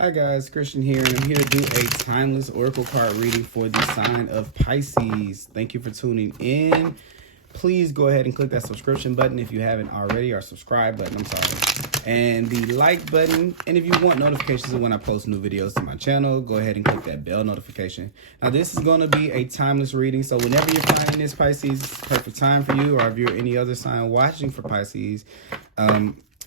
Hi guys, Christian here, and I'm here to do a timeless oracle card reading for the sign of Pisces. Thank you for tuning in. Please go ahead and click that subscription button if you haven't already, or subscribe button, I'm sorry. And the like button. And if you want notifications of when I post new videos to my channel, go ahead and click that bell notification. Now this is going to be a timeless reading, so whenever you're finding this Pisces, perfect time for you, or if you're any other sign watching for Pisces,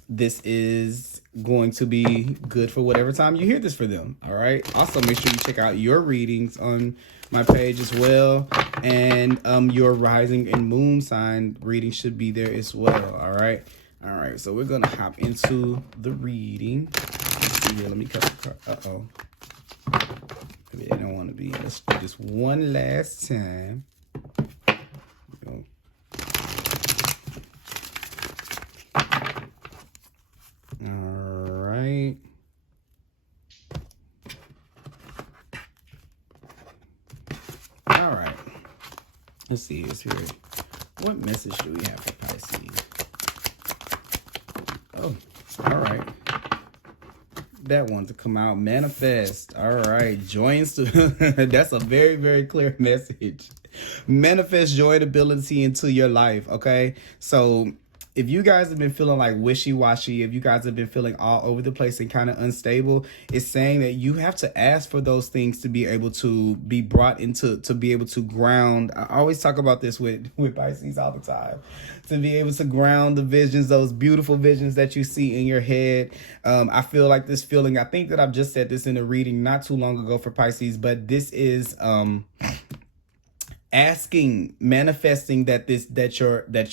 this is going to be good for whatever time you hear this for them. All right. Also, make sure you check out your readings on my page as well, and your rising and moon sign reading should be there as well. All right. So we're gonna hop into the reading. Let's see here. Let me cut the card. Maybe I don't want to be. Let's do this one last time. All right. Let's see here. What message do we have for Pisces? Oh, all right. That one to come out. Manifest. All right. Joy and that's a very, very clear message. Manifest joy and ability into your life. Okay. So if you guys have been feeling like wishy-washy, if you guys have been feeling all over the place and kind of unstable, it's saying that you have to ask for those things to be able to be brought into, to be able to ground. I always talk about this with Pisces all the time. To be able to ground the visions, those beautiful visions that you see in your head. I feel like this feeling, I think that I've just said this in a reading not too long ago for Pisces, but this is asking, manifesting that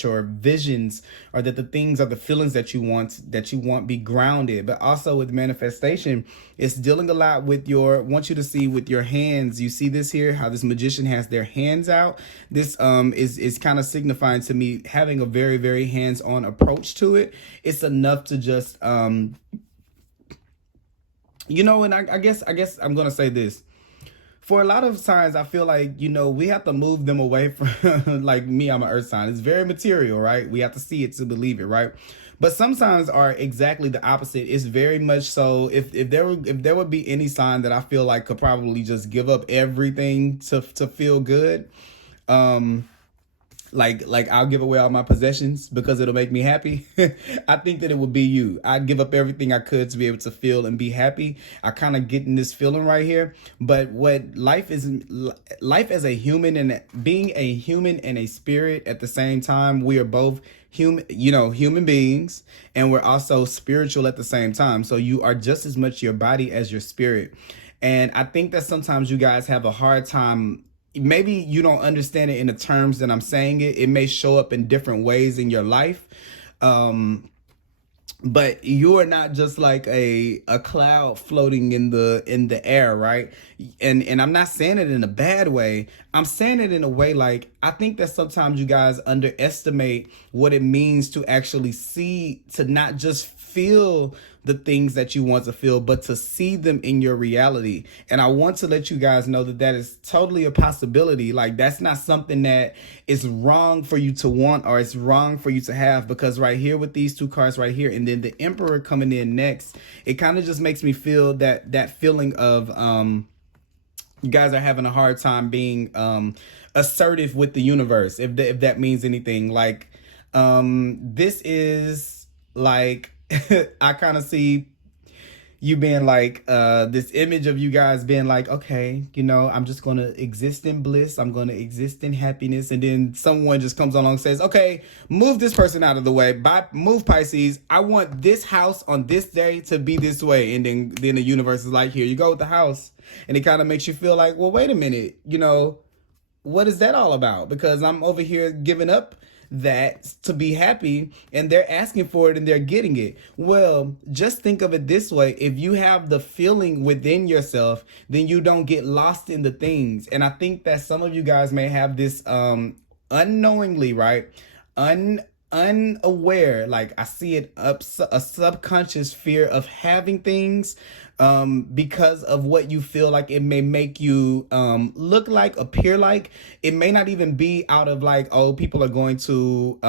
your visions, or that the things or the feelings that you want be grounded. But also with manifestation, it's dealing a lot with want you to see with your hands. You see this here, how this magician has their hands out. This is kind of signifying to me having a very, very hands-on approach to it. It's enough to just and I guess I'm gonna say this. For a lot of signs, I feel like, we have to move them away from, like me, I'm an earth sign. It's very material, right? We have to see it to believe it, right? But some signs are exactly the opposite. It's very much so, if there would be any sign that I feel like could probably just give up everything to feel good, like I'll give away all my possessions because it'll make me happy. I think that it would be you. I'd give up everything I could to be able to feel and be happy. I kind of getting this feeling right here. But what life as a human, and being a human and a spirit at the same time, we are both human beings, and we're also spiritual at the same time. So you are just as much your body as your spirit. And I think that sometimes you guys have a hard time. Maybe you don't understand it in the terms that I'm saying it. It may show up in different ways in your life. But you are not just like a cloud floating in the air, right? And I'm not saying it in a bad way. I'm saying it in a way like, I think that sometimes you guys underestimate what it means to actually see, to not just feel the things that you want to feel, but to see them in your reality. And I want to let you guys know that is totally a possibility. Like, that's not something that is wrong for you to want, or it's wrong for you to have, because right here with these two cards right here, and then the Emperor coming in next, it kind of just makes me feel that feeling of you guys are having a hard time being assertive with the universe, if that means anything. Like, this is like, I kind of see you being like, this image of you guys being like, okay, I'm just going to exist in bliss. I'm going to exist in happiness. And then someone just comes along and says, okay, move this person out of the way. Move Pisces. I want this house on this day to be this way. And then the universe is like, here you go with the house. And it kind of makes you feel like, well, wait a minute, what is that all about? Because I'm over here giving up that to be happy, and they're asking for it and they're getting it. Well, just think of it this way. If you have the feeling within yourself, then you don't get lost in the things. And I think that some of you guys may have this unknowingly, right? Unaware, like I see it a subconscious fear of having things because of what you feel like it may make you look like, appear like. It may not even be out of like, oh, people are going to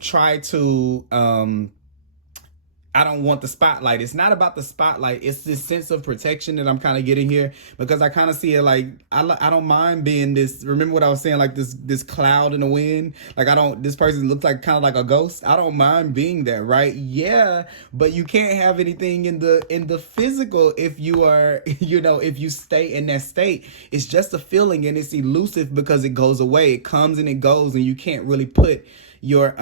try to I don't want the spotlight. It's not about the spotlight. It's this sense of protection that I'm kind of getting here, because I kind of see it like, I don't mind being this. Remember what I was saying, like this cloud in the wind. Like, this person looks like kind of like a ghost. I don't mind being that, right? Yeah, but you can't have anything in the physical if you are, if you stay in that state. It's just a feeling, and it's elusive because it goes away. It comes and it goes, and you can't really put your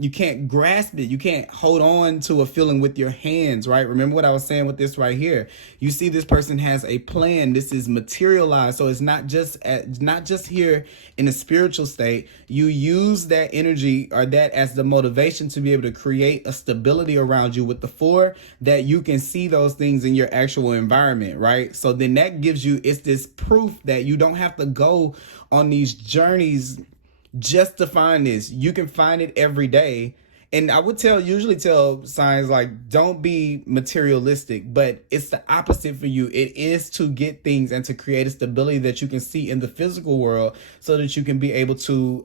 you can't grasp it. You can't hold on to a feeling with your hands, right? Remember what I was saying with this right here. You see, this person has a plan. This is materialized. So it's not just here in a spiritual state. You use that energy or that as the motivation to be able to create a stability around you with the 4, that you can see those things in your actual environment, right? So then that gives you, it's this proof that you don't have to go on these journeys just to find this. You can find it every day. And I would usually tell signs, like, don't be materialistic, but it's the opposite for you. It is to get things and to create a stability that you can see in the physical world, so that you can be able to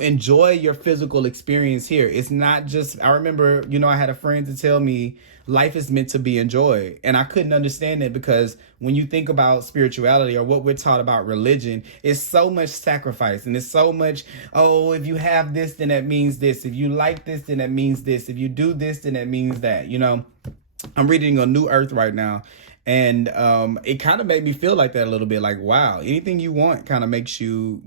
enjoy your physical experience here. It's not just, I remember, I had a friend to tell me life is meant to be enjoyed. And I couldn't understand it, because when you think about spirituality or what we're taught about religion, it's so much sacrifice, and it's so much, oh, if you have this, then that means this. If you like this, then that means this. If you do this, then that means that. I'm reading on New Earth right now. And it kind of made me feel like that a little bit, like, wow, anything you want kind of makes you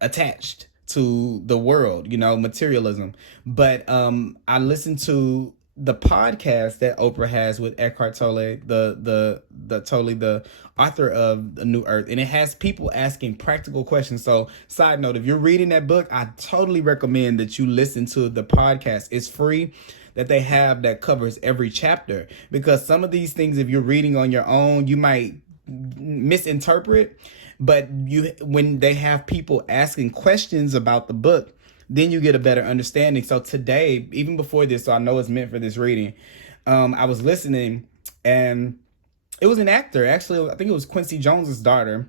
attached to the world, materialism. But I listened to the podcast that Oprah has with Eckhart Tolle, the author of The New Earth, and it has people asking practical questions. So, side note, if you're reading that book, I totally recommend that you listen to the podcast. It's free, that they have, that covers every chapter, because some of these things, if you're reading on your own, you might misinterpret. But when they have people asking questions about the book, then you get a better understanding. So today, even before this, so I know it's meant for this reading, I was listening, and it was an actor. Actually, I think it was Quincy Jones's daughter,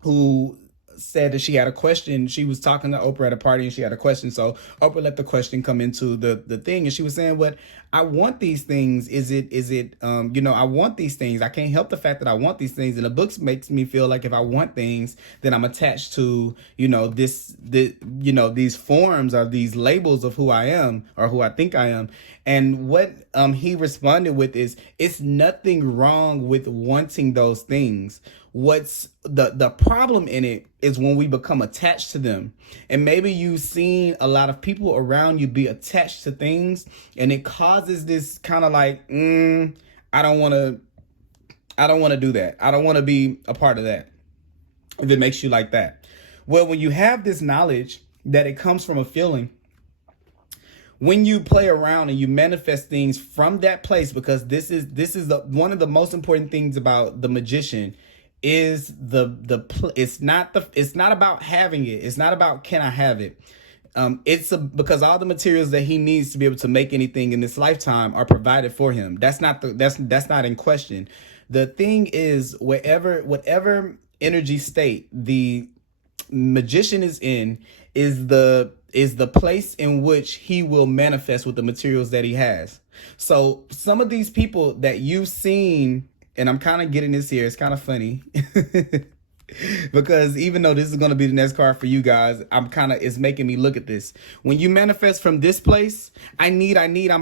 who said that she had a question. She was talking to Oprah at a party, and she had a question. So Oprah let the question come into the thing, and she was saying, "What I want these things. Is it I want these things. I can't help the fact that I want these things. And the books makes me feel like if I want things, then I'm attached to, these forms or these labels of who I am or who I think I am." And what he responded with is, it's nothing wrong with wanting those things. What's the problem in it is when we become attached to them. And maybe you've seen a lot of people around you be attached to things, and it causes this kind of like, I don't want to do that. I don't want to be a part of that, if it makes you like that. Well, when you have this knowledge that it comes from a feeling, when you play around and you manifest things from that place, because this is one of the most important things about the magician, is it's not about having it. It's not about, can I have it? Because all the materials that he needs to be able to make anything in this lifetime are provided for him. That's not in question. The thing is, whatever energy state the magician is in is the place in which he will manifest with the materials that he has. So some of these people that you've seen, and I'm kind of getting this here, it's kind of funny because even though this is going to be the next card for you guys, it's making me look at this. When you manifest from this place, I'm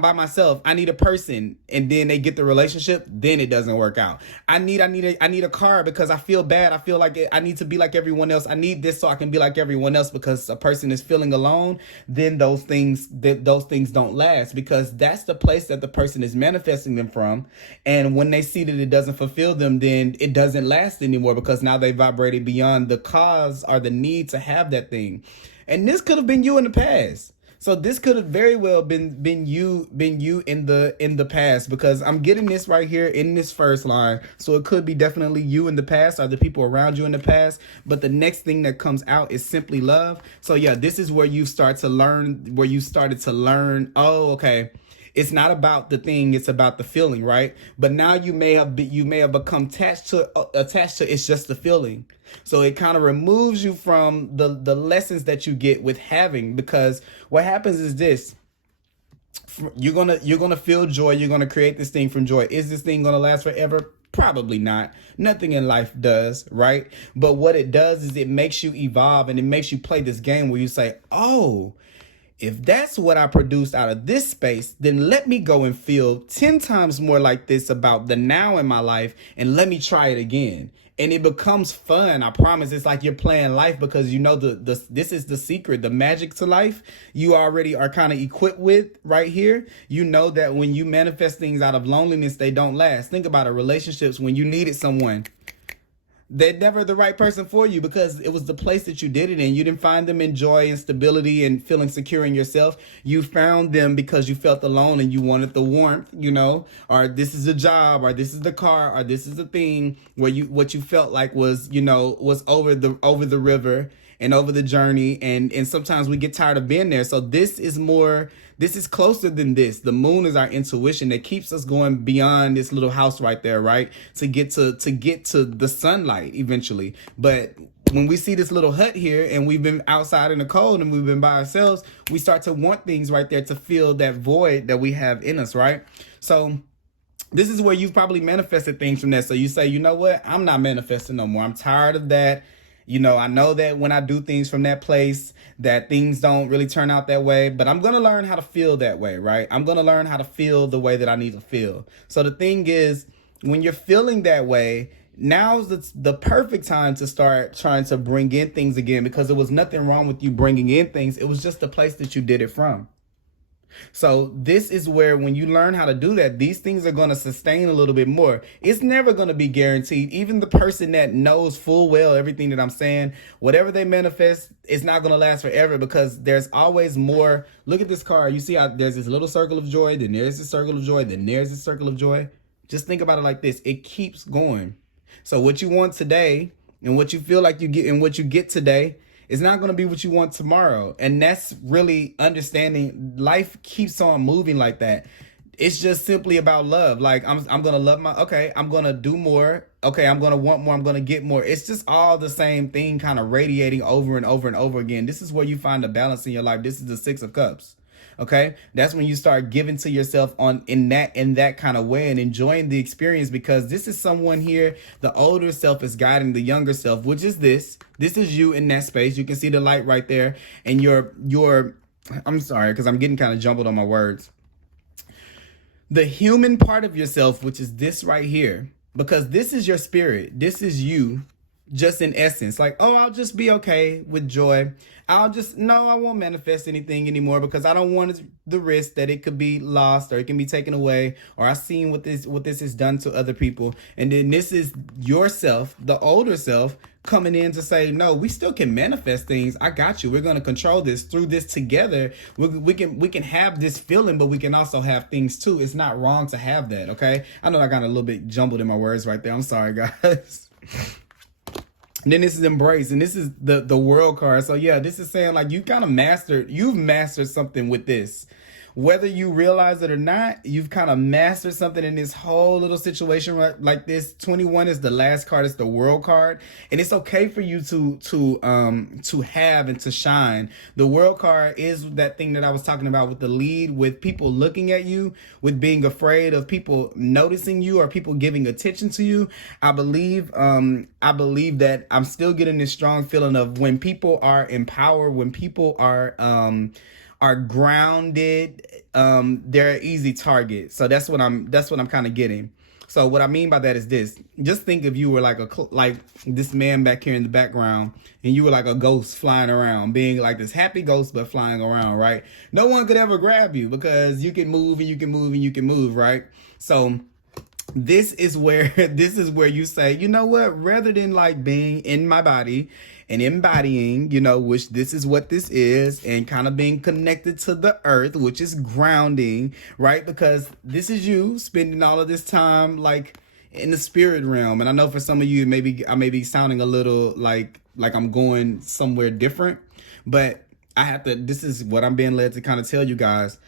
by myself, I need a person, and then they get the relationship, then it doesn't work out. I need a car because I feel bad. I feel like I need to be like everyone else. I need this so I can be like everyone else, because a person is feeling alone. Then those things don't last, because that's the place that the person is manifesting them from. And when they see that it doesn't fulfill them, then it doesn't last anymore, because now they vibrated beyond the cause or the need to have that thing. And this could have been you in the past. So this could have very well been you in the past, because I'm getting this right here in this first line. So it could be definitely you in the past or the people around you in the past. But the next thing that comes out is simply love. So yeah, this is where you started to learn, oh, okay. It's not about the thing, it's about the feeling, right? But now you may have become attached to it's just the feeling. So it kind of removes you from the lessons that you get with having, because what happens is this: you're gonna feel joy, you're gonna create this thing from joy. Is this thing gonna last forever? Probably not. Nothing in life does, right? But what it does is it makes you evolve, and it makes you play this game where you say, oh, if that's what I produced out of this space, then let me go and feel 10 times more like this about the now in my life, and let me try it again. And it becomes fun. I promise. It's like you're playing life, because you know this is the secret, the magic to life. You already are kind of equipped with right here. You know that when you manifest things out of loneliness, they don't last. Think about it. Relationships, when you needed someone, they're never the right person for you, because it was the place that you did it in. You didn't find them in joy and stability and feeling secure in yourself. You found them because you felt alone and you wanted the warmth, or this is a job, or this is the car, or this is the thing where what you felt like was, was over the river and over the journey. And sometimes we get tired of being there. So this is closer than this. The moon is our intuition that keeps us going beyond this little house right there, right? To get to the sunlight eventually. But when we see this little hut here, and we've been outside in the cold and we've been by ourselves, we start to want things right there to fill that void that we have in us, right? So this is where you've probably manifested things from that. So you say, you know what? I'm not manifesting no more. I'm tired of that. I know that when I do things from that place, that things don't really turn out that way, but I'm going to learn how to feel that way, right? I'm going to learn how to feel the way that I need to feel. So the thing is, when you're feeling that way, now's the perfect time to start trying to bring in things again, because there was nothing wrong with you bringing in things. It was just the place that you did it from. So this is where, when you learn how to do that, these things are going to sustain a little bit more. It's never going to be guaranteed. Even the person that knows full well everything that I'm saying, whatever they manifest, it's not going to last forever, because there's always more. Look at this card. You see how there's this little circle of joy, then there's this circle of joy, then there's this circle of joy. Just think about it like this. It keeps going. So what you want today, and what you feel like you get, and what you get today, it's not going to be what you want tomorrow. And that's really understanding life keeps on moving like that. It's just simply about love. Like, I'm going to love I'm going to do more. Okay, I'm going to want more. I'm going to get more. It's just all the same thing, kind of radiating over and over and over again. This is where you find the balance in your life. This is the Six of Cups. Okay, that's when you start giving to yourself in that kind of way, and enjoying the experience, because this is someone here. The older self is guiding the younger self, which is this. This is you in that space. You can see the light right there, and I'm sorry, because I'm getting kind of jumbled on my words. The human part of yourself, which is this right here, because this is your spirit. This is you. Just in essence, like, oh, I'll just be okay with joy. I won't manifest anything anymore, because I don't want the risk that it could be lost, or it can be taken away, or I've seen what this has done to other people. And then this is yourself, the older self, coming in to say, no, we still can manifest things. I got you. We're going to control this through this together. We can have this feeling, but we can also have things too. It's not wrong to have that. Okay. I know I got a little bit jumbled in my words right there. I'm sorry, guys. And then this is embrace, and this is the world card. So yeah, this is saying like you've mastered something with this. Whether you realize it or not, you've kind of mastered something in this whole little situation like this. 21 is the last card. It's the world card. And it's okay for you to have and to shine. The world card is that thing that I was talking about with the lead, with people looking at you, with being afraid of people noticing you or people giving attention to you. I believe that I'm still getting this strong feeling of when people are empowered, when people are grounded, they're an easy target. So that's what I'm kind of getting. So what I mean by that is this: just think if you were like this man back here in the background, and you were like a ghost flying around, being like this happy ghost but flying around, right? No one could ever grab you, because you can move and you can move and you can move, right? So this is where you say, you know what, rather than like being in my body and embodying, which this is what this is, and kind of being connected to the earth, which is grounding, right? Because this is you spending all of this time like in the spirit realm. And I know for some of you, maybe I may be sounding a little like I'm going somewhere different, but this is what I'm being led to kind of tell you guys.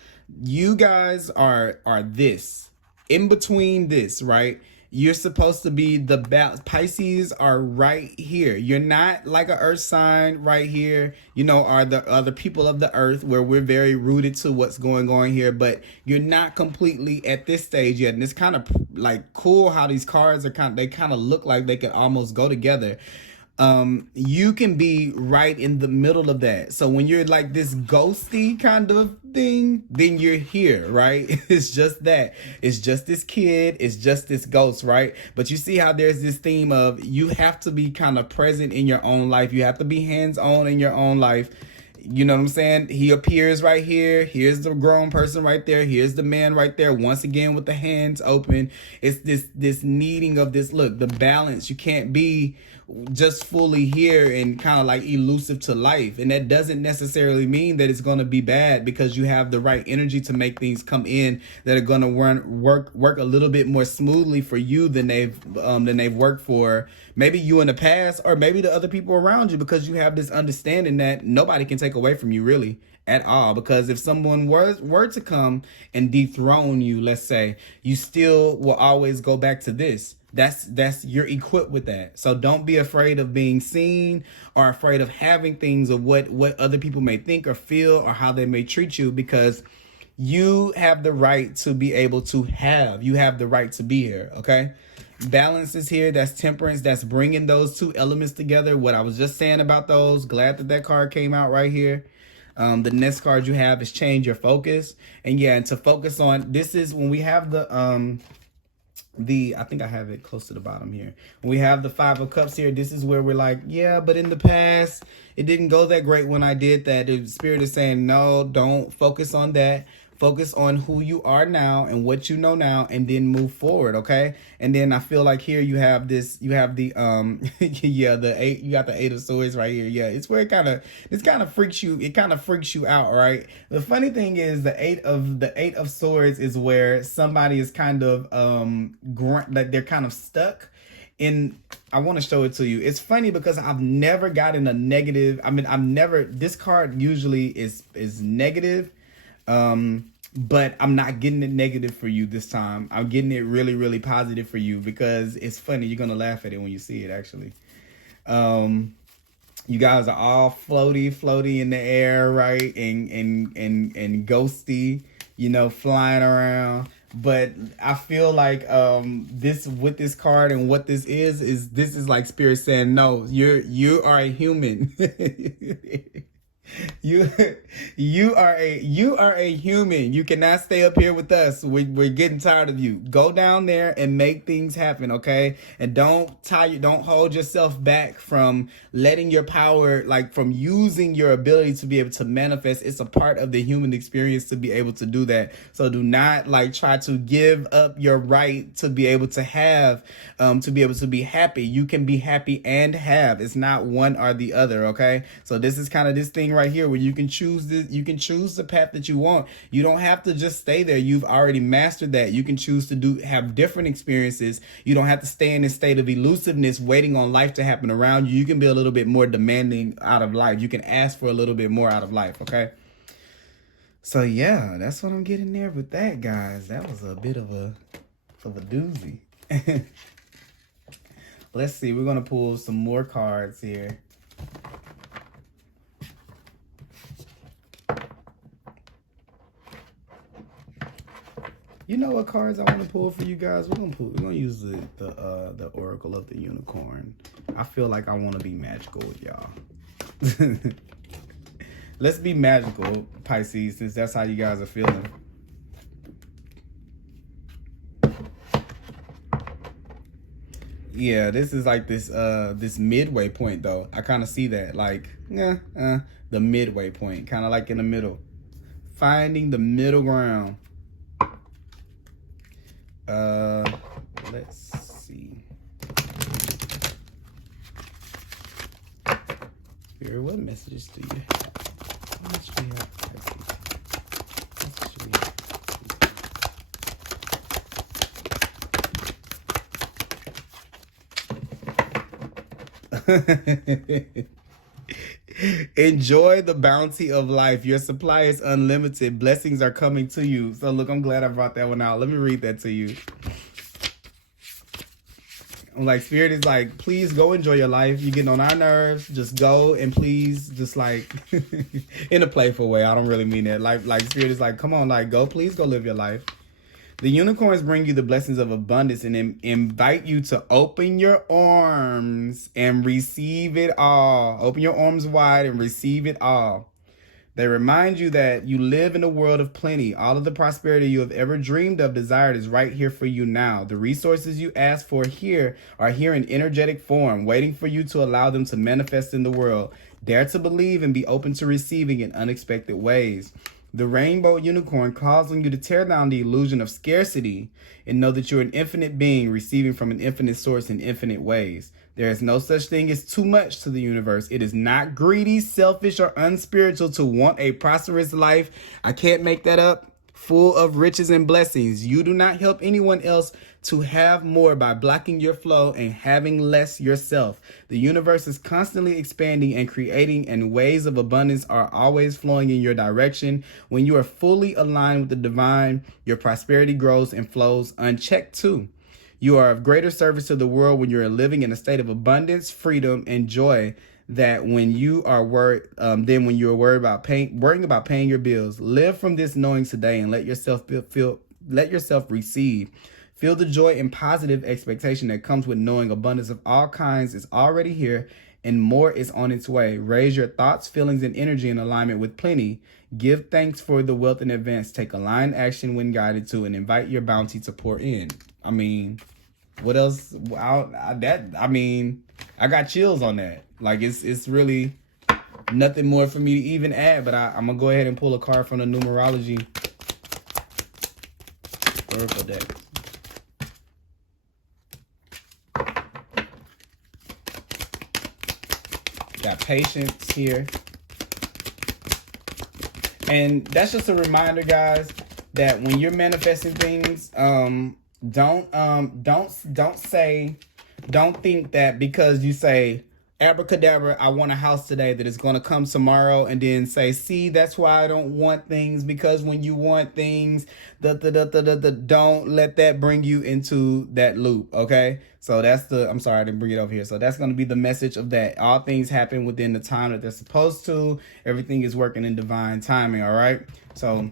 You guys are this in between this, right? You're supposed to be the Pisces are right here. You're not like an earth sign right here, you know, are the other people of the earth where we're very rooted to what's going on here, but you're not completely at this stage yet. And it's kind of like cool how these cards are they kind of look like they could almost go together. You can be right in the middle of that. So when you're like this ghosty kind of thing, then you're here, right? It's just that. It's just this kid. It's just this ghost, right? But you see how there's this theme of you have to be kind of present in your own life. You have to be hands-on in your own life. You know what I'm saying? He appears right here. Here's the grown person right there. Here's the man right there. Once again with the hands open. It's this needing of this, look, the balance. You can't be just fully here and kind of like elusive to life. And that doesn't necessarily mean that it's going to be bad, because you have the right energy to make things come in that are going to work a little bit more smoothly for you than they've worked for maybe you in the past, or maybe the other people around you, because you have this understanding that nobody can take away from you really at all. Because if someone were to come and dethrone you, let's say, you still will always go back to this. That's you're equipped with that. So don't be afraid of being seen, or afraid of having things, of what other people may think or feel, or how they may treat you, because you have the right to be able to have. You have the right to be here, okay? Balance is here. That's temperance. That's bringing those two elements together. What I was just saying about those. Glad that card came out right here. The next card you have is change your focus. And yeah, and to focus on, this is when we have I think I have it close to the bottom here. When we have the 5 of Cups here, this is where we're like, yeah, but in the past, it didn't go that great when I did that. The Spirit is saying, no, don't focus on that. Focus on who you are now and what you know now, and then move forward, okay? And then I feel like here you have this, you have the yeah, the 8, you got the 8 of Swords right here. Yeah, it's where it kind of freaks you out, right? The funny thing is the 8 of Swords is where somebody is kind of like they're kind of stuck in. I want to show it to you. It's funny because I've never gotten a negative. I mean, this card usually is negative. But I'm not getting it negative for you this time. I'm getting it really, really positive for you, because it's funny. You're going to laugh at it when you see it, actually. You guys are all floaty in the air, right? And ghosty, you know, flying around. But I feel like with this card and what this is like Spirit saying, no, you are a human. You are a human. You cannot stay up here with us. We're getting tired of you. Go down there and make things happen, okay? And don't hold yourself back from letting your power, like from using your ability to be able to manifest. It's a part of the human experience to be able to do that. So do not like try to give up your right to be able to have, to be able to be happy. You can be happy and have. It's not one or the other, okay? So this is kind of this thing right here where you can choose the path that you want. You don't have to just stay there. You've already mastered that. You can choose to have different experiences. You don't have to stay in this state of elusiveness waiting on life to happen around you. You can be a little bit more demanding out of life. You can ask for a little bit more out of life, okay? So yeah, that's what I'm getting there with that, guys. That was a bit of a doozy. Let's see. We're going to pull some more cards here. You know what cards I want to pull for you guys? We're gonna use the Oracle of the Unicorn. I feel like I want to be magical with y'all. Let's be magical, Pisces, since that's how you guys are feeling. Yeah, this is like this midway point though. I kind of see that, like the midway point, kind of like in the middle, finding the middle ground. Let's see. Spirit, what messages do you have? What message do you have? Enjoy the bounty of life. Your supply is unlimited. Blessings are coming to you. So look, I'm glad I brought that one out. Let me read that to you. I'm like, Spirit is like, please go enjoy your life. You're getting on our nerves. Just go and please, just like, in a playful way. I don't really mean that. Like Spirit is like, come on, like, go, please go live your life. The unicorns bring you the blessings of abundance and invite you to open your arms and receive it all. Open your arms wide and receive it all. They remind you that you live in a world of plenty. All of the prosperity you have ever dreamed of, desired, is right here for you now. The resources you ask for here are here in energetic form, waiting for you to allow them to manifest in the world. Dare to believe and be open to receiving in unexpected ways. The rainbow unicorn calls on you to tear down the illusion of scarcity and know that you're an infinite being receiving from an infinite source in infinite ways. There is no such thing as too much to the universe. It is not greedy, selfish, or unspiritual to want a prosperous life. I can't make that up. Full of riches and blessings. You do not help anyone else to have more by blocking your flow and having less yourself. The universe is constantly expanding and creating, and waves of abundance are always flowing in your direction. When you are fully aligned with the divine, your prosperity grows and flows unchecked too. You are of greater service to the world when you're living in a state of abundance, freedom, and joy that when you are worried, then when you're worrying about paying your bills. Live from this knowing today and let yourself let yourself receive. Feel the joy and positive expectation that comes with knowing abundance of all kinds is already here and more is on its way. Raise your thoughts, feelings, and energy in alignment with plenty. Give thanks for the wealth in advance. Take aligned action when guided to, and invite your bounty to pour in. I mean, what else? I got chills on that. Like, it's really nothing more for me to even add, but I'm going to go ahead and pull a card from the Numerology Oracle deck. Got patience here. And that's just a reminder, guys, that when you're manifesting things, don't think that because you say, abracadabra, I want a house today, that it's going to come tomorrow, and then say, see, that's why I don't want things, because when you want things, don't let that bring you into that loop, okay? So that's I'm sorry, I didn't bring it over here. So that's going to be the message of that. All things happen within the time that they're supposed to. Everything is working in divine timing, all right? So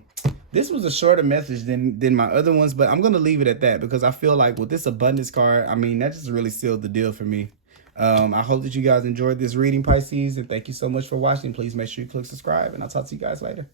this was a shorter message than my other ones, but I'm going to leave it at that because I feel like with this abundance card, I mean, that just really sealed the deal for me. I hope that you guys enjoyed this reading, Pisces, and thank you so much for watching. Please make sure you click subscribe, and I'll talk to you guys later.